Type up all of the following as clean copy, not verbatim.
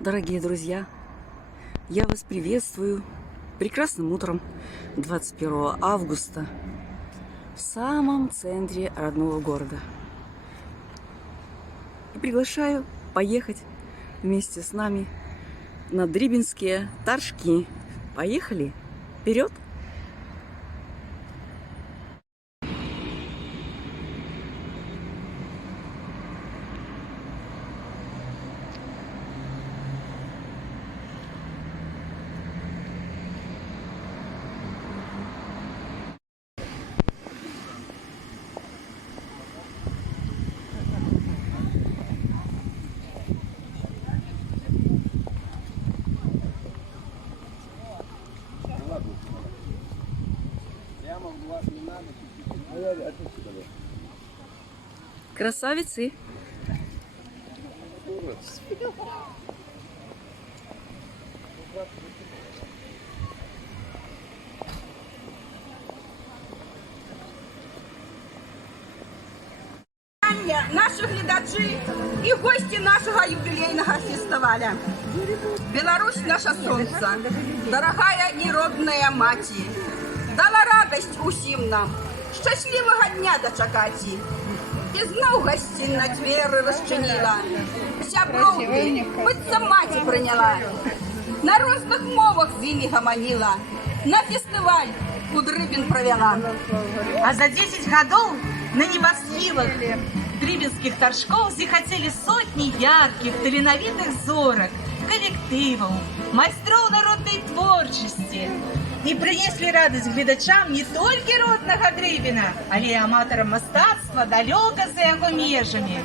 Дорогие друзья, я вас приветствую прекрасным утром 21 августа в самом центре родного города. И приглашаю поехать вместе с нами на Дрибинские торжки. Поехали! Вперед! Красавицы! Наші глядачі і гості нашого юбілейного фестиваля. Беларусь – наше сонце, дорогая і родная маті, дала радость усім нам, щасливого дня дочекати. І знов гостинна двері розчинила, сябровки, биться маті прийняла, на різних мовах з ними гомоніла, на фестиваль у Дрыбин провела. А за 10 годов на небосхилах дрибинских торжков захотели сотни ярких, талановитых зорок, коллективов, майстров народной творчести. И принесли радость глядачам не только родного Дрыбина, але и аматорам мистецтва далеко за його межами.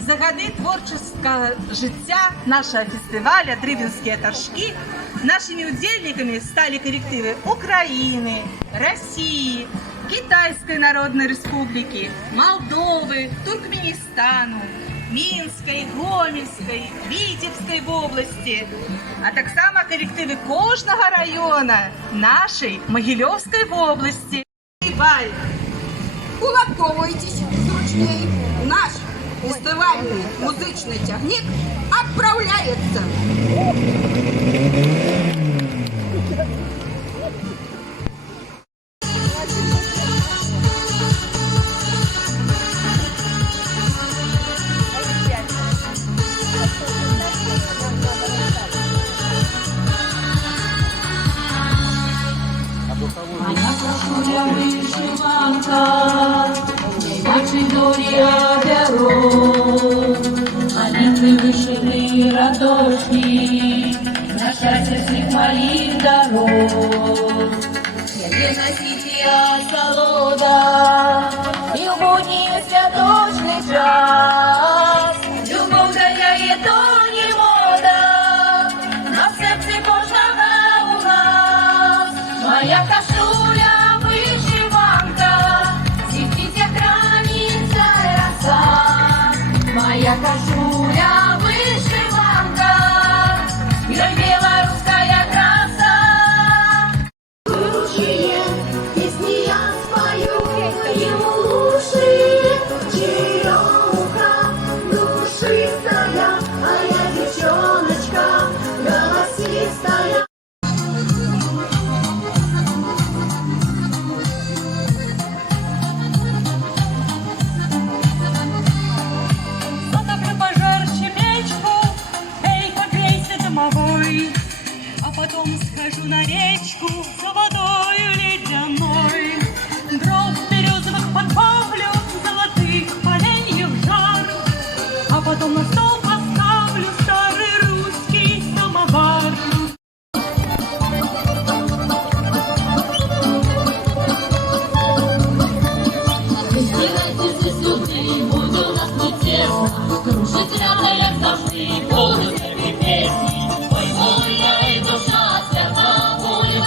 За годы творческого життя нашего фестиваля «Дрыбинские торжки» нашими удельниками стали коллективы Украины, России, Китайской Народной Республики, Молдовы, Туркменистану, Минской, Гомельской, Витебской в области, а так само коллективы кожного района нашей Могилевской в области. Уладковуйтесь зручней. Наш фестивальный музычный тягник отправляется. Молитвы вышиты радошки, на счастье всех моих дорог. Где носите осолода, и в будний святочный час. Любовь даряет то не мода, на сердце кожного у нас. Моя кашуля вышиванка, сидите хранится роса. Моя кашуля вышиванка, мир белорусская краса. Лучшие песни я спою ему лучшие, черемуха душистая, а я девчоночка голосистая. А потом схожу на речку за водою ледяной. Дров березовых подбавлю, золотых поленьев жар. А потом на стол поставлю старый русский самовар. Сделайте здесь людей, будет у нас не тесно. Кружить рядом, як завжди, будут песни. Ой, моя и душа свята, будет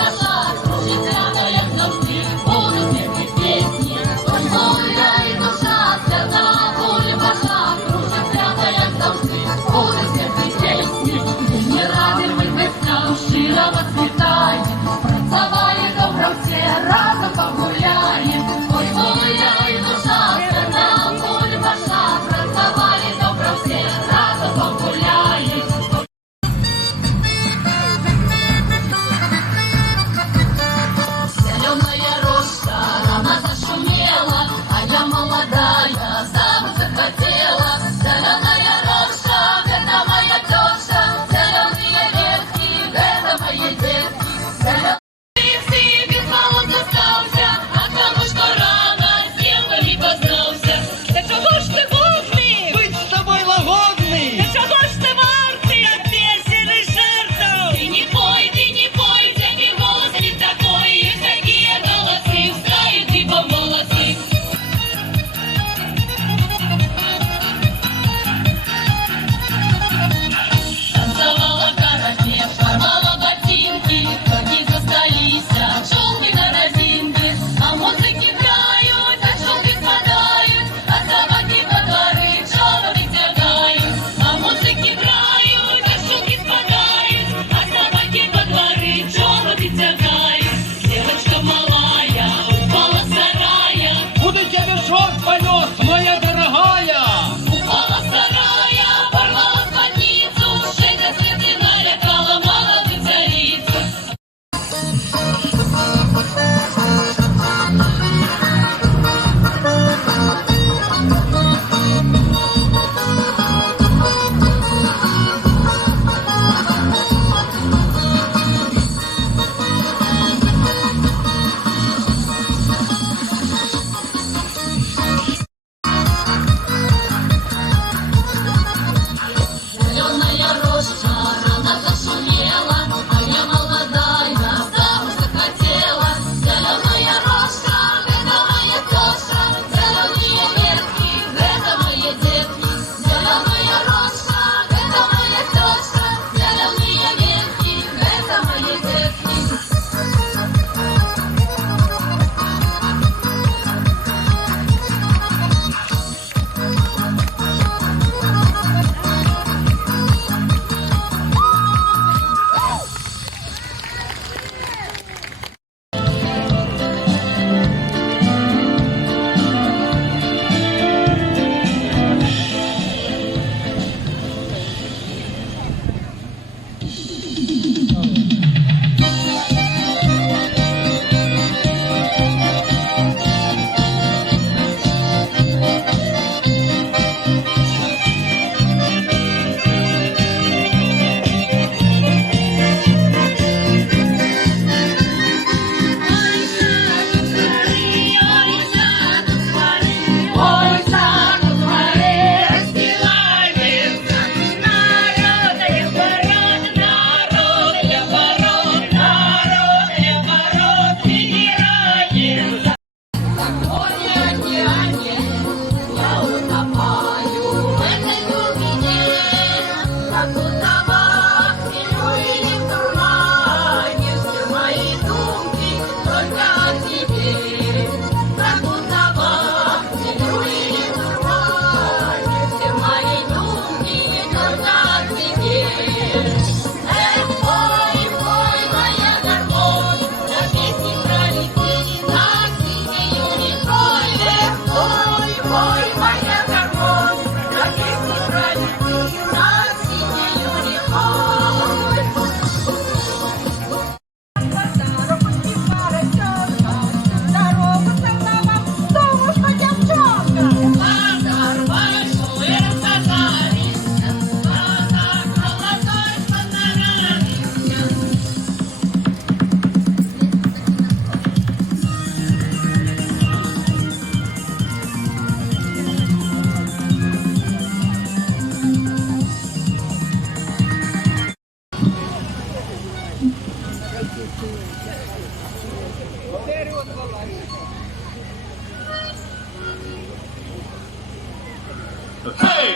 Эй!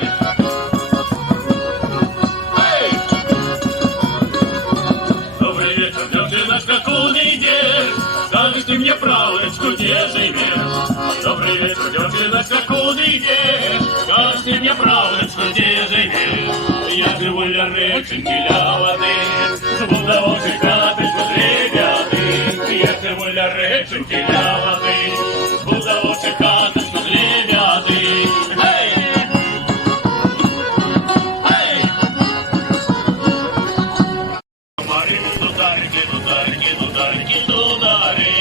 Эй! Добрый вечер, девчина, как не идешь. Скажешь ты мне правочку, где живешь? Добрый вечер, девчина, как не идешь. Скажешь ты мне правочку, где живешь? Я живу ля реченьки, ля воды, с будовочек каточку ребяты. Я живу ля реченьки, ля воды, с будовочек каточку ребяты. Эй! Эй! Мари, дударики, дударики, дударики, дудари.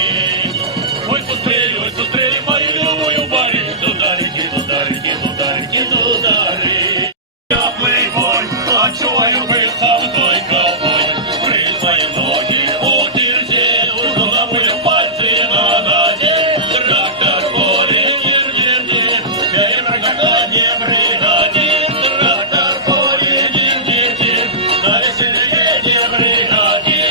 Ой, сустрели, мою любую бари. Дударики, дударики, дударики, дудари. Я плейбой, а чую бы сам той ковбой. При свои ноги у кирзе, установлю пальцы на ноге. Трактор поле, дир-дир-дир, я и бригаде, бригаде. Трактор поле, дир-дир-дир, на веселье бригаде.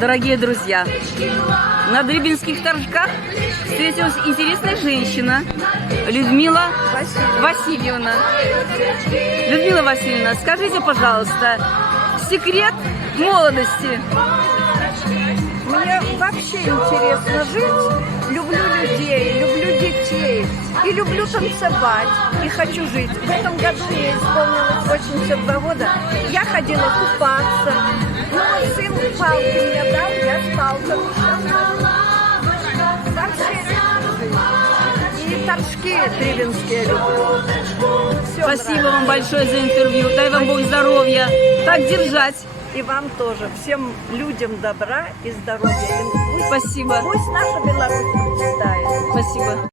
Дорогие друзья, на Дрибинских торжках встретилась интересная женщина Людмила Васильевна. Людмила Васильевна, скажите, пожалуйста, секрет молодости? Мне вообще интересно жить. Люблю людей, люблю детей. И люблю танцевать. И хочу жить. В этом году мне исполнилось 82 года. Я ходила купаться. Ну вот сын палки мне дал, я с палками. Вообще жить. И торжки дрибинские люблю. Всё Спасибо нравится. вам большое за интервью. Дай вам Бог здоровья. Так держать. И вам тоже. Всем людям добра и здоровья. И пусть, Спасибо. пусть наша Беларусь процветает. Спасибо.